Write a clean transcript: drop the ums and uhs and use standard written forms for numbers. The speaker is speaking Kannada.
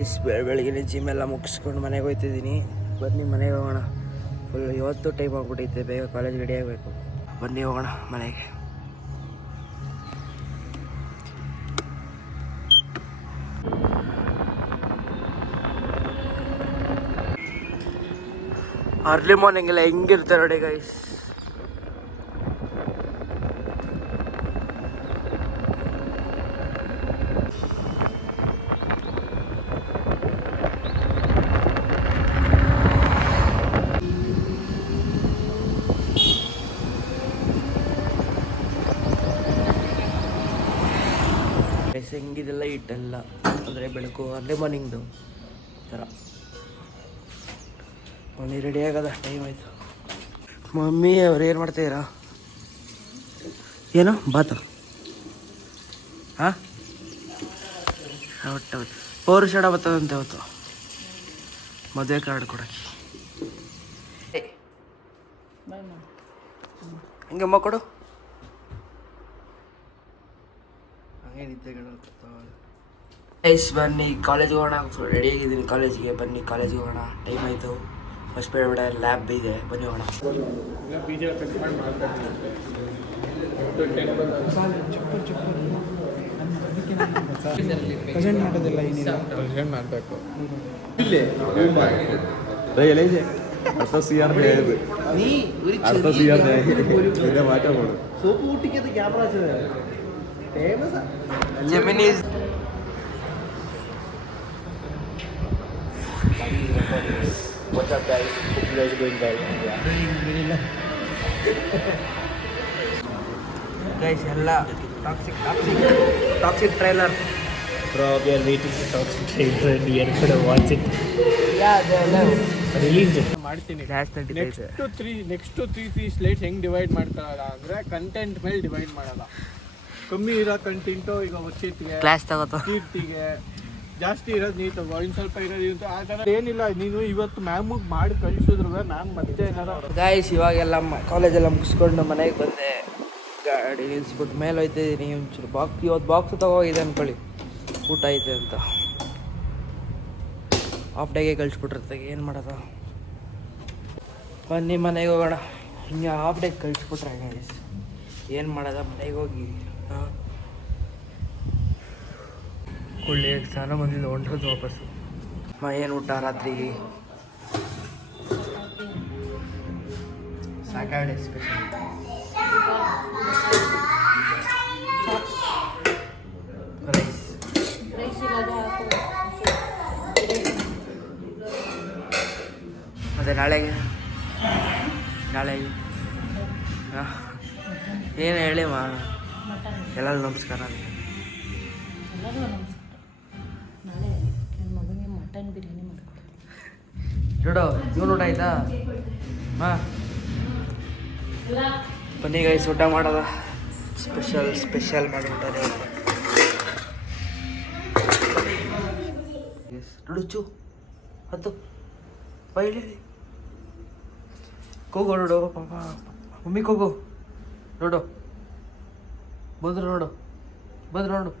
ಬೆಳಗ್ಗೆ ಜಿಮ್ ಎಲ್ಲ ಮುಗಿಸ್ಕೊಂಡು ಮನೆಗೆ ಹೋಗ್ತಿದ್ದೀನಿ. ಬನ್ನಿ ಮನೆಗೆ ಹೋಗೋಣ. ಫುಲ್ ಇವತ್ತು ಟೈಮ್ ಆಗ್ಬಿಟ್ಟೈತೆ, ಬೇಗ ಕಾಲೇಜ್ ರೆಡಿ ಆಗಬೇಕು. ಬನ್ನಿ ಹೋಗೋಣ ಮನೆಗೆ. ಅರ್ಲಿ ಮಾರ್ನಿಂಗ್ ಎಲ್ಲ ಹೆಂಗಿರ್ತಾರೆ ನೋಡಿ ಗೈಸ್. ಹೆಂಗಿದೆಲ್ಲ ಇಟ್ಟೆಲ್ಲ ಅಂದರೆ ಬೆಳಕು ಅರ್ಲಿ ಮಾರ್ನಿಂಗ್ದು ಥರ. ಮಮ್ಮಿ ರೆಡಿ ಆಗೋದ ಟೈಮ್ ಆಯಿತು. ಮಮ್ಮಿ ಅವ್ರು ಏನು ಮಾಡ್ತಾಯಿದ್ದೀರಾ? ಏನು ಬಾತ? ಹಾಂ ಹೌದು ಹೌದು. ಪೌರುಷಡ ಬರ್ತದಂತೆ ಅವತ್ತು ಮದುವೆ ಕಾರ್ಡ್ ಕೊಡೋಕ್ಕೆ. ಹಿಂಗಮ್ಮ ಕೊಡು. ಗೈಸ್ ಬನ್ನಿ ಕಾಲೇಜ್ಗೆ ಹೋಗೋಣ. ರೆಡಿ ಆಗಿದ್ದೀನಿ ಕಾಲೇಜಿಗೆ. ಬನ್ನಿ ಕಾಲೇಜಿಗೆ ಹೋಗೋಣ. ಟೈಮ್ ಆಯಿತು. ಫಸ್ಟ್ ಪೀರಿಯಡ್ ಲ್ಯಾಬ್ ಇದೆ. ಬನ್ನಿ ಹೋಗೋಣ. ಪ್ರೆಸೆಂಟ್ ಮಾಡೋದಿಲ್ಲ, ಏನಿಲ್ಲ ಪ್ರೆಸೆಂಟ್ ಮಾಡಬೇಕು. ಇಲ್ಲೇ ಅರ್ಥ ಸಿ ಆರ್ ಅರ್ಥ ಸಿ ಆರ್ ಮಾಟ ಮಾಡು. ಸೋಪು ಊಟಕ್ಕೆ ಕ್ಯಾಮ್ರಾ ಫೇಮಸ್ ಜೆಮಿನೀಸ್. What's up guys? Hope you guys are doing well. Yeah. Guys, ಎಲ್ಲ toxic trailer. Bro, we are waiting for Toxic trailer and we are going to watch it. Yeah, they love. Released it. ಮಾಡ್ತೀನಿ. ನೆಕ್ಸ್ಟ್ 3 ಸ್ಲೇಟ್ಸ್ ಹೆಂಗೆ ಡಿವೈಡ್ ಮಾಡ್ಕೊಳ್ಳಲ್ಲ ಅಂದರೆ ಕಂಟೆಂಟ್ ಮೇಲೆ ಡಿವೈಡ್ ಮಾಡಲ್ಲ. ಕಮ್ಮಿ ಇರೋ ಕಂಟೆಂಟು ಈಗ ವರ್ಷಿತ್ಗೆ, ಕ್ಲಾಸ್ ತಗೋತು, ಕೀರ್ತಿಗೆ, ಜಾಸ್ತಿ ಇರೋದು ನೀ ತಗೋ, ಇನ್ನು ಸ್ವಲ್ಪ ಇರೋದು ಆ ಥರ ಏನಿಲ್ಲ. ನೀನು ಇವತ್ತು ಮ್ಯಾಮಿಗೆ ಮಾಡಿ ಕಳಿಸಿದ್ರು ಮ್ಯಾಮ್ ಮತ್ತೆ ಏನಾರ. ಗಾಯ್ಸ್ ಇವಾಗೆಲ್ಲ ಕಾಲೇಜೆಲ್ಲ ಮುಗಿಸ್ಕೊಂಡು ಮನೆಗೆ ಬಂದೆ. ಗಾಡಿ ನಿಲ್ಸ್ಬಿಟ್ಟು ಮೇಲೆ ಹೋಯ್ತಿದ್ದೀನಿ. ಒಂಚೂರು ಇವತ್ತು ಬಾಕ್ಸ್ ತಗೋಗಿದೆ ಅಂದ್ಕೊಳ್ಳಿ, ಊಟ ಐತೆ ಅಂತ. ಹಾಫ್ ಡೇಗೆ ಕಳಿಸ್ಬಿಟ್ಟಿರ್ತಾಗೆ ಏನು ಮಾಡೋದು. ಬನ್ನಿ ಮನೆಗೆ ಹೋಗೋಣ. ಹಿಂಗೆ ಹಾಫ್ ಡೇಗೆ ಕಳಿಸ್ಬಿಟ್ರೆ ಗೈಸ್ ಏನು ಮಾಡೋದ. ಮನೆಗೆ ಹೋಗಿ ಕೊಳ್ಳಿ ಸ್ನಾನ ಬಂದಿದ್ದು ಹೊಂಟೋದು ವಾಪಸ್ಸು. ಏನು ಊಟ ರಾತ್ರಿಗೆ? Saturday special rice. ಮತ್ತು ನಾಳೆಗೆ ಏನು ಹೇಳಿ ಎಲ್ಲರಿಗೂ ನಮಸ್ಕಾರ. ನೋಡು ಇವನು ಊಟ ಆಯ್ತಾ? ಬನ್ನಿ ಗೈಸ್ ಊಟ ಮಾಡೋದ. ಸ್ಪೆಷಲ್ ಮಾಡಿಬಿಟ್ಟಾರೆ. ನೋಡು ಚೂ ಹತ್ತು ಬೈಲಿ ಕೂಗು. ನೋಡು ಪಾಪ ಮಮ್ಮಿ ಕೂಗು. ನೋಡು ಬಂದ್ರು, ನೋಡು ಬಂದ್ರು, ನೋಡು